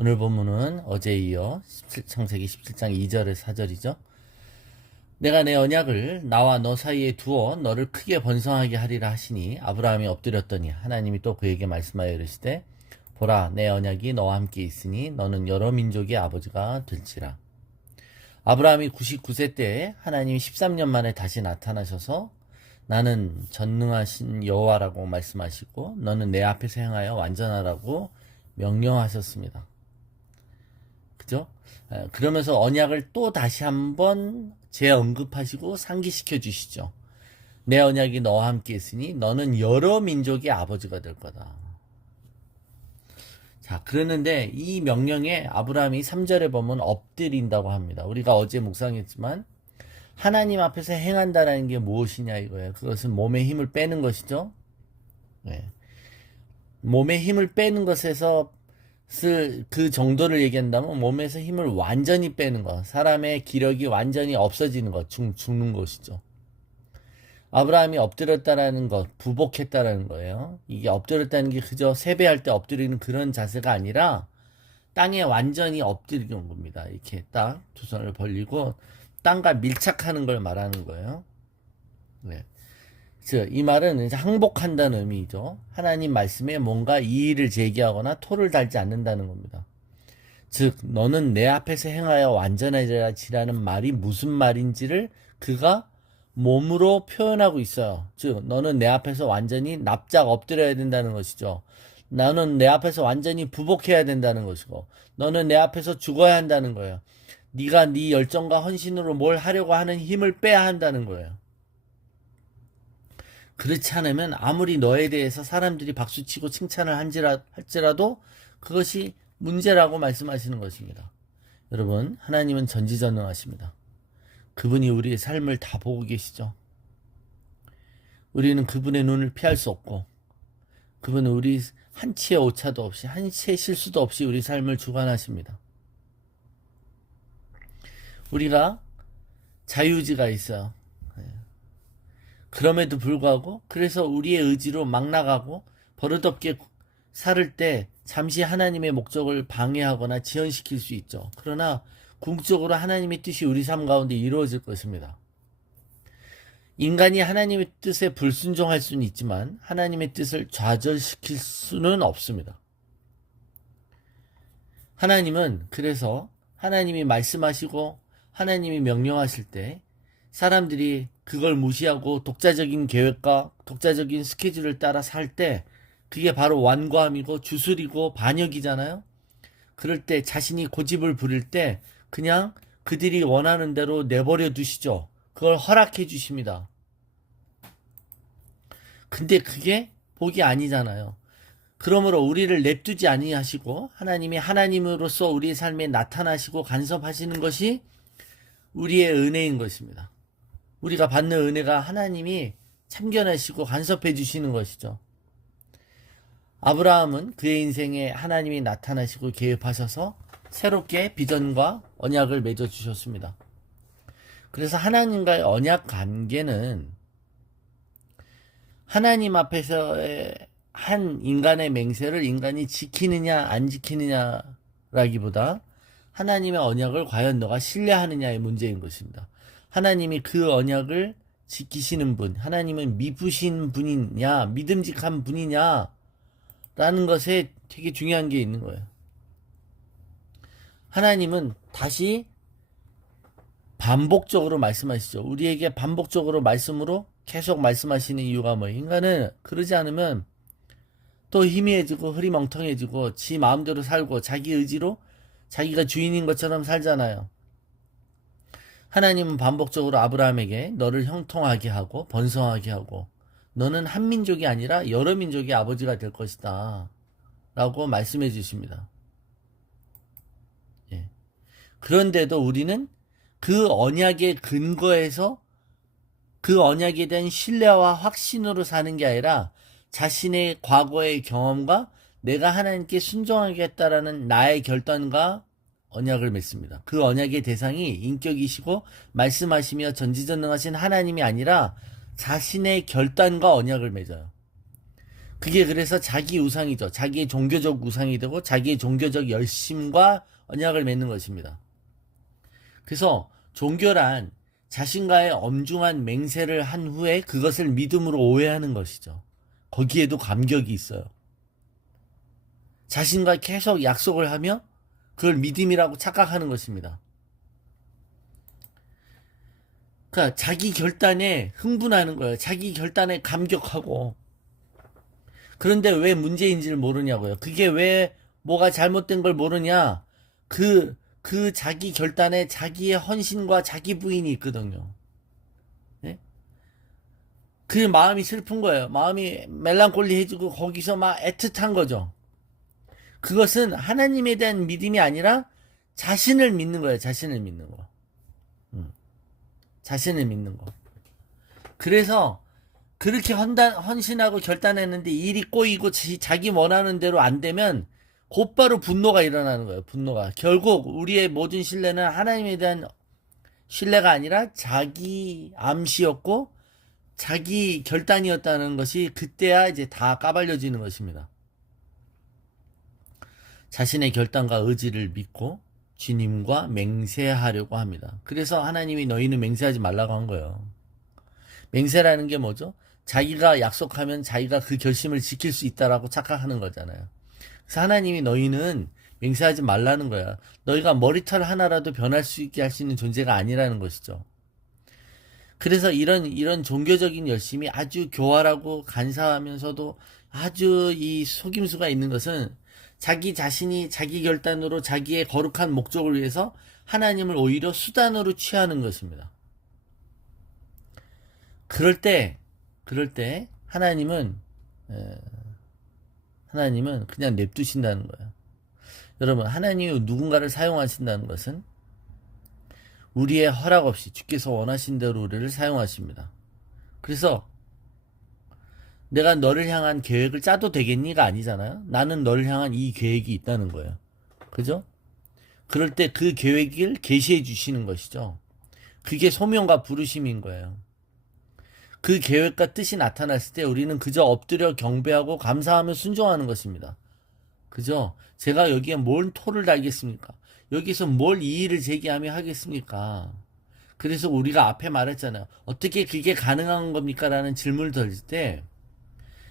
오늘 본문은 어제에 이어 창세기 17장 2절에 4절이죠. 내가 내 언약을 나와 너 사이에 두어 너를 크게 번성하게 하리라 하시니 아브라함이 엎드렸더니 하나님이 또 그에게 말씀하여 이르시되 보라 내 언약이 너와 함께 있으니 너는 여러 민족의 아버지가 될지라. 아브라함이 99세 때에 하나님이 13년 만에 다시 나타나셔서 나는 전능하신 여호와라고 말씀하시고 너는 내 앞에서 행하여 완전하라고 명령하셨습니다. 그죠? 그러면서 언약을 또 다시 한번 재언급하시고 상기시켜 주시죠. 내 언약이 너와 함께 있으니 너는 여러 민족의 아버지가 될 거다. 자, 그러는데 이 명령에 아브라함이 3절에 보면 엎드린다고 합니다. 우리가 어제 묵상했지만 하나님 앞에서 행한다라는 게 무엇이냐 이거예요. 그것은 몸의 힘을 빼는 것이죠. 네. 몸의 힘을 빼는 것에서 그 정도를 얘기한다면 몸에서 힘을 완전히 빼는 것, 사람의 기력이 완전히 없어지는 것, 죽는 것이죠. 아브라함이 엎드렸다라는 것, 부복했다라는 거예요. 이게 엎드렸다는 게 그저 세배할 때 엎드리는 그런 자세가 아니라 땅에 완전히 엎드리는 겁니다. 이렇게 딱 두 손을 벌리고 땅과 밀착하는 걸 말하는 거예요. 네. 이 말은 이제 항복한다는 의미죠. 하나님 말씀에 뭔가 이의를 제기하거나 토를 달지 않는다는 겁니다. 즉 너는 내 앞에서 행하여 완전해지라는 말이 무슨 말인지를 그가 몸으로 표현하고 있어요. 즉 너는 내 앞에서 완전히 납작 엎드려야 된다는 것이죠. 나는 내 앞에서 완전히 부복해야 된다는 것이고 너는 내 앞에서 죽어야 한다는 거예요. 네가 네 열정과 헌신으로 뭘 하려고 하는 힘을 빼야 한다는 거예요. 그렇지 않으면 아무리 너에 대해서 사람들이 박수치고 칭찬을 할지라도 그것이 문제라고 말씀하시는 것입니다. 여러분, 하나님은 전지전능하십니다. 그분이 우리의 삶을 다 보고 계시죠. 우리는 그분의 눈을 피할 수 없고 그분은 우리 한치의 오차도 없이 한치의 실수도 없이 우리 삶을 주관하십니다. 우리가 자유의지가 있어요. 그럼에도 불구하고 그래서 우리의 의지로 막 나가고 버릇없게 살을 때 잠시 하나님의 목적을 방해하거나 지연시킬 수 있죠. 그러나 궁극적으로 하나님의 뜻이 우리 삶 가운데 이루어질 것입니다. 인간이 하나님의 뜻에 불순종할 수는 있지만 하나님의 뜻을 좌절시킬 수는 없습니다. 하나님은 그래서 하나님이 말씀하시고 하나님이 명령하실 때 사람들이 그걸 무시하고 독자적인 계획과 독자적인 스케줄을 따라 살 때 그게 바로 완고함이고 주술이고 반역이잖아요. 그럴 때 자신이 고집을 부릴 때 그냥 그들이 원하는 대로 내버려 두시죠. 그걸 허락해 주십니다. 근데 그게 복이 아니잖아요. 그러므로 우리를 냅두지 아니하시고 하나님이 하나님으로서 우리의 삶에 나타나시고 간섭하시는 것이 우리의 은혜인 것입니다. 우리가 받는 은혜가 하나님이 참견하시고 간섭해 주시는 것이죠. 아브라함은 그의 인생에 하나님이 나타나시고 개입하셔서 새롭게 비전과 언약을 맺어 주셨습니다. 그래서 하나님과의 언약 관계는 하나님 앞에서의 한 인간의 맹세를 인간이 지키느냐 안 지키느냐라기보다 하나님의 언약을 과연 너가 신뢰하느냐의 문제인 것입니다. 하나님이 그 언약을 지키시는 분, 하나님은 미부신 분이냐, 믿음직한 분이냐, 라는 것에 되게 중요한 게 있는 거예요. 하나님은 다시 반복적으로 말씀하시죠. 우리에게 반복적으로 말씀으로 계속 말씀하시는 이유가 뭐예요? 인간은 그러지 않으면 또 희미해지고 흐리멍텅해지고 지 마음대로 살고 자기 의지로 자기가 주인인 것처럼 살잖아요. 하나님은 반복적으로 아브라함에게 너를 형통하게 하고 번성하게 하고 너는 한 민족이 아니라 여러 민족의 아버지가 될 것이다 라고 말씀해 주십니다. 예. 그런데도 우리는 그 언약의 근거에서 그 언약에 대한 신뢰와 확신으로 사는 게 아니라 자신의 과거의 경험과 내가 하나님께 순종하겠다라는 나의 결단과 언약을 맺습니다. 그 언약의 대상이 인격이시고 말씀하시며 전지전능하신 하나님이 아니라 자신의 결단과 언약을 맺어요. 그게 그래서 자기 우상이죠. 자기의 종교적 우상이 되고 자기의 종교적 열심과 언약을 맺는 것입니다. 그래서 종교란 자신과의 엄중한 맹세를 한 후에 그것을 믿음으로 오해하는 것이죠. 거기에도 감격이 있어요. 자신과 계속 약속을 하며 그걸 믿음이라고 착각하는 것입니다. 그러니까 자기 결단에 흥분하는 거예요. 자기 결단에 감격하고. 그런데 왜 문제인지를 모르냐고요. 그게 왜 뭐가 잘못된 걸 모르냐. 그 자기 결단에 자기의 헌신과 자기 부인이 있거든요. 네? 그 마음이 슬픈 거예요. 마음이 멜랑콜리해지고 거기서 막 애틋한 거죠. 그것은 하나님에 대한 믿음이 아니라 자신을 믿는 거예요. 자신을 믿는 거. 자신을 믿는 거. 그래서 그렇게 헌신하고 결단했는데 일이 꼬이고 자기 원하는 대로 안 되면 곧바로 분노가 일어나는 거예요. 분노가. 결국 우리의 모든 신뢰는 하나님에 대한 신뢰가 아니라 자기 암시였고 자기 결단이었다는 것이 그때야 이제 다 까발려지는 것입니다. 자신의 결단과 의지를 믿고 주님과 맹세하려고 합니다. 그래서 하나님이 너희는 맹세하지 말라고 한 거예요. 맹세라는 게 뭐죠? 자기가 약속하면 자기가 그 결심을 지킬 수 있다라고 착각하는 거잖아요. 그래서 하나님이 너희는 맹세하지 말라는 거야. 너희가 머리털 하나라도 변할 수 있게 할 수 있는 존재가 아니라는 것이죠. 그래서 이런 종교적인 열심이 아주 교활하고 간사하면서도 아주 이 속임수가 있는 것은 자기 자신이 자기 결단으로 자기의 거룩한 목적을 위해서 하나님을 오히려 수단으로 취하는 것입니다. 그럴 때 하나님은 그냥 냅두신다는 거예요. 여러분, 하나님이 누군가를 사용하신다는 것은 우리의 허락 없이 주께서 원하신 대로 우리를 사용하십니다. 그래서 내가 너를 향한 계획을 짜도 되겠니가 아니잖아요. 나는 너를 향한 이 계획이 있다는 거예요. 그죠? 그럴 때 그 계획을 계시해 주시는 것이죠. 그게 소명과 부르심인 거예요. 그 계획과 뜻이 나타났을 때 우리는 그저 엎드려 경배하고 감사하며 순종하는 것입니다. 그죠? 제가 여기에 뭘 토를 달겠습니까? 여기서 뭘 이의를 제기하며 하겠습니까? 그래서 우리가 앞에 말했잖아요. 어떻게 그게 가능한 겁니까? 라는 질문을 던질 때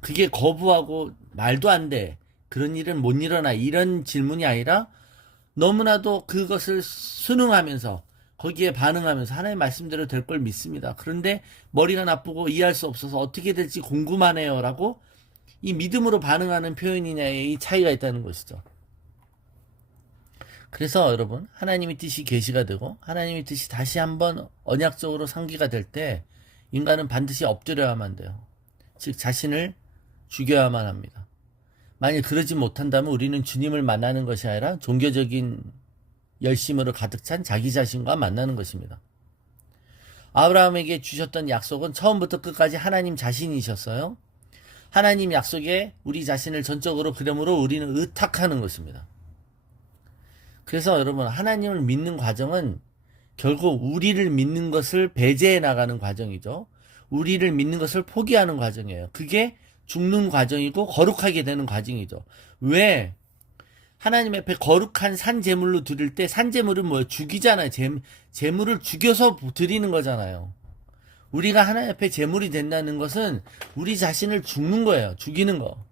그게 거부하고 말도 안 돼. 그런 일은 못 일어나. 이런 질문이 아니라 너무나도 그것을 순응하면서 거기에 반응하면서 하나님의 말씀대로 될 걸 믿습니다. 그런데 머리가 나쁘고 이해할 수 없어서 어떻게 될지 궁금하네요. 라고 이 믿음으로 반응하는 표현이냐의 이 차이가 있다는 것이죠. 그래서 여러분, 하나님의 뜻이 계시가 되고 하나님의 뜻이 다시 한번 언약적으로 상기가 될 때 인간은 반드시 엎드려야만 돼요. 즉 자신을 죽여야만 합니다. 만약 그러지 못한다면 우리는 주님을 만나는 것이 아니라 종교적인 열심으로 가득 찬 자기 자신과 만나는 것입니다. 아브라함에게 주셨던 약속은 처음부터 끝까지 하나님 자신이셨어요. 하나님 약속에 우리 자신을 전적으로 그러므로 우리는 의탁하는 것입니다. 그래서 여러분, 하나님을 믿는 과정은 결국 우리를 믿는 것을 배제해 나가는 과정이죠. 우리를 믿는 것을 포기하는 과정이에요. 그게 죽는 과정이고 거룩하게 되는 과정이죠. 왜? 하나님 앞에 거룩한 산제물로 드릴 때 산제물은 뭐예요? 죽이잖아요. 제물을 죽여서 드리는 거잖아요. 우리가 하나님 앞에 제물이 된다는 것은 우리 자신을 죽는 거예요. 죽이는 거.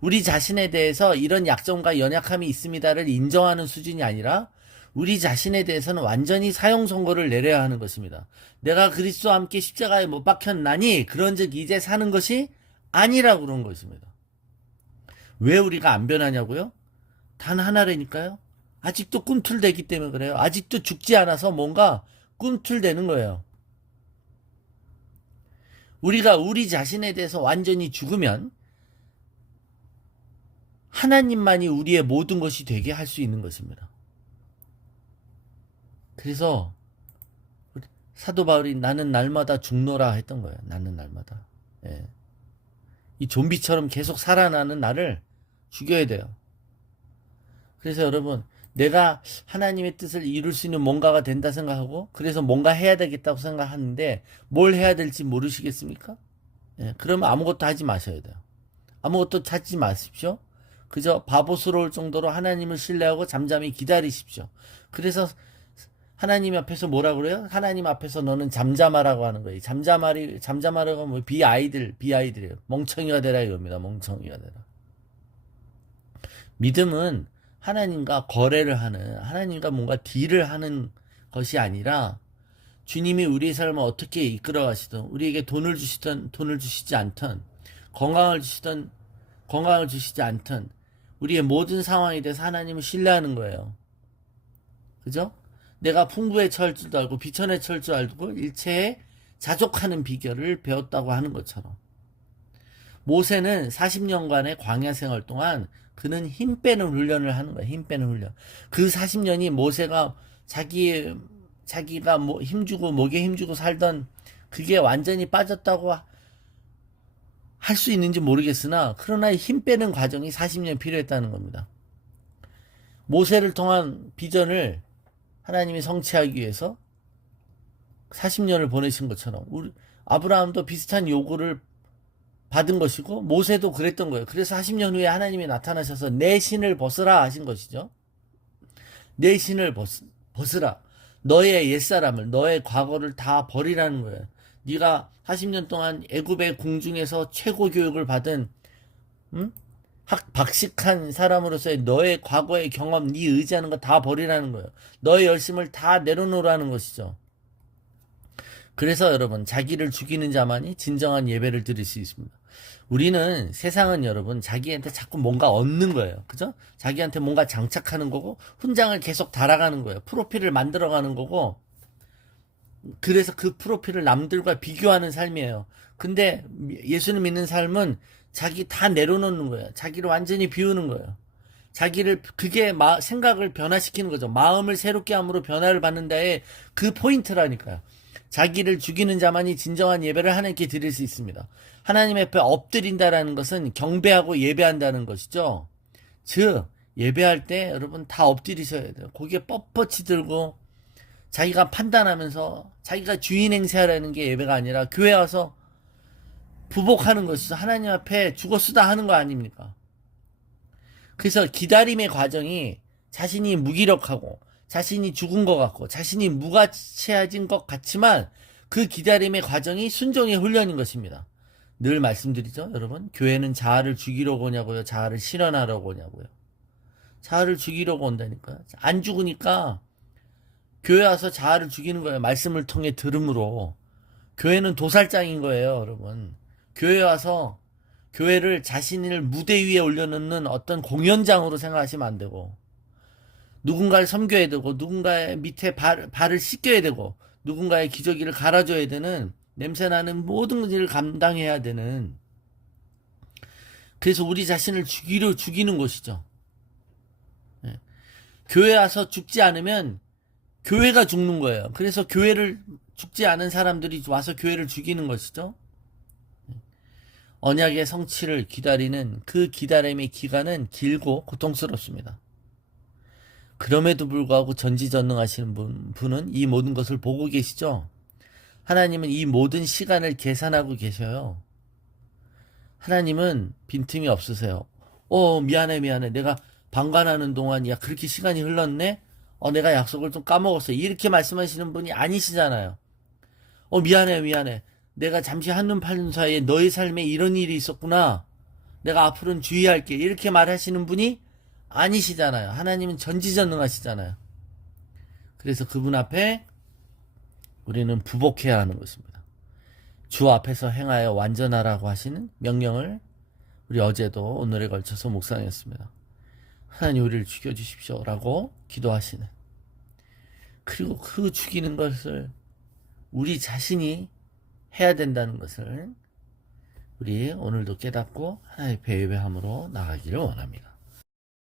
우리 자신에 대해서 이런 약점과 연약함이 있습니다를 인정하는 수준이 아니라 우리 자신에 대해서는 완전히 사형 선고를 내려야 하는 것입니다. 내가 그리스도와 함께 십자가에 못 박혔나니 그런즉 이제 사는 것이 아니라고 그런 것입니다. 왜 우리가 안 변하냐고요? 단 하나라니까요. 아직도 꿈틀대기 때문에 그래요. 아직도 죽지 않아서 뭔가 꿈틀대는 거예요. 우리가 우리 자신에 대해서 완전히 죽으면 하나님만이 우리의 모든 것이 되게 할 수 있는 것입니다. 그래서 사도 바울이 나는 날마다 죽노라 했던 거예요. 나는 날마다. 예. 이 좀비처럼 계속 살아나는 나를 죽여야 돼요. 그래서 여러분, 내가 하나님의 뜻을 이룰 수 있는 뭔가가 된다 생각하고 그래서 뭔가 해야 되겠다고 생각하는데 뭘 해야 될지 모르시겠습니까? 예, 그러면 아무것도 하지 마셔야 돼요. 아무것도 찾지 마십시오. 그저 바보스러울 정도로 하나님을 신뢰하고 잠잠히 기다리십시오. 그래서 하나님 앞에서 뭐라 그래요? 하나님 앞에서 너는 잠잠하라고 하는 거예요. 잠잠하라고 하면 뭐 비아이들이에요. 멍청이가 되라 이겁니다. 멍청이가 되라. 믿음은 하나님과 거래를 하는, 하나님과 뭔가 딜을 하는 것이 아니라 주님이 우리의 삶을 어떻게 이끌어 가시든, 우리에게 돈을 주시든 돈을 주시지 않든, 건강을 주시든 건강을 주시지 않든, 우리의 모든 상황에 대해서 하나님을 신뢰하는 거예요. 그죠? 내가 풍부에 처할 줄도 알고 비천에 처할 줄 알고 일체에 자족하는 비결을 배웠다고 하는 것처럼, 모세는 40년간의 광야 생활 동안 그는 힘 빼는 훈련을 하는 거예요. 힘 빼는 훈련. 그 40년이 모세가 자기가 뭐 힘주고 목에 힘주고 살던 그게 완전히 빠졌다고 할 수 있는지 모르겠으나, 그러나 힘 빼는 과정이 40년 필요했다는 겁니다. 모세를 통한 비전을 하나님이 성취하기 위해서 40년을 보내신 것처럼 아브라함도 비슷한 요구를 받은 것이고 모세도 그랬던 거예요. 그래서 40년 후에 하나님이 나타나셔서 내 신을 벗으라 하신 것이죠. 내 신을 벗으라. 너의 옛사람을, 너의 과거를 다 버리라는 거예요. 네가 40년 동안 애굽의 궁중에서 최고 교육을 받은 박식한 사람으로서의 너의 과거의 경험, 네 의지하는 거 다 버리라는 거예요. 너의 열심을 다 내려놓으라는 것이죠. 그래서 여러분, 자기를 죽이는 자만이 진정한 예배를 드릴 수 있습니다. 우리는, 세상은 여러분 자기한테 자꾸 뭔가 얻는 거예요. 그죠? 자기한테 뭔가 장착하는 거고 훈장을 계속 달아가는 거예요. 프로필을 만들어가는 거고, 그래서 그 프로필을 남들과 비교하는 삶이에요. 근데 예수를 믿는 삶은 자기 다 내려놓는 거예요. 자기를 완전히 비우는 거예요. 그게 생각을 변화시키는 거죠. 마음을 새롭게 함으로 변화를 받는 데에 그 포인트라니까요. 자기를 죽이는 자만이 진정한 예배를 하나님께 드릴 수 있습니다. 하나님 앞에 엎드린다라는 것은 경배하고 예배한다는 것이죠. 즉, 예배할 때 여러분 다 엎드리셔야 돼요. 고개 뻣뻣이 들고 자기가 판단하면서 자기가 주인 행세하라는 게 예배가 아니라 교회 와서 부복하는 것이죠. 하나님 앞에 죽었으다 하는 거 아닙니까? 그래서 기다림의 과정이 자신이 무기력하고 자신이 죽은 것 같고 자신이 무가치해진 것 같지만 그 기다림의 과정이 순종의 훈련인 것입니다. 늘 말씀드리죠, 여러분. 교회는 자아를 죽이려고 오냐고요? 자아를 실현하려고 오냐고요? 자아를 죽이려고 온다니까요. 안 죽으니까 교회 와서 자아를 죽이는 거예요. 말씀을 통해 들음으로. 교회는 도살장인 거예요, 여러분. 교회 와서 교회를 자신을 무대 위에 올려놓는 어떤 공연장으로 생각하시면 안 되고, 누군가를 섬겨야 되고, 누군가의 밑에 발을 씻겨야 되고, 누군가의 기저귀를 갈아줘야 되는, 냄새나는 모든 일을 감당해야 되는, 그래서 우리 자신을 죽이는 것이죠. 네. 교회 와서 죽지 않으면 교회가 죽는 거예요. 그래서 교회를 죽지 않은 사람들이 와서 교회를 죽이는 것이죠. 언약의 성취를 기다리는 그 기다림의 기간은 길고 고통스럽습니다. 그럼에도 불구하고 전지전능하시는 분은 이 모든 것을 보고 계시죠. 하나님은 이 모든 시간을 계산하고 계셔요. 하나님은 빈틈이 없으세요. 미안해. 내가 방관하는 동안 그렇게 시간이 흘렀네? 내가 약속을 좀 까먹었어. 이렇게 말씀하시는 분이 아니시잖아요. 미안해. 내가 잠시 한눈 팔는 사이에 너의 삶에 이런 일이 있었구나. 내가 앞으로는 주의할게. 이렇게 말하시는 분이 아니시잖아요. 하나님은 전지전능하시잖아요. 그래서 그분 앞에 우리는 부복해야 하는 것입니다. 주 앞에서 행하여 완전하라고 하시는 명령을 우리 어제도 오늘에 걸쳐서 묵상했습니다. 하나님 우리를 죽여주십시오 라고 기도하시는, 그리고 그 죽이는 것을 우리 자신이 해야 된다는 것을 우리 오늘도 깨닫고 하나님의 예배함으로 나가기를 원합니다.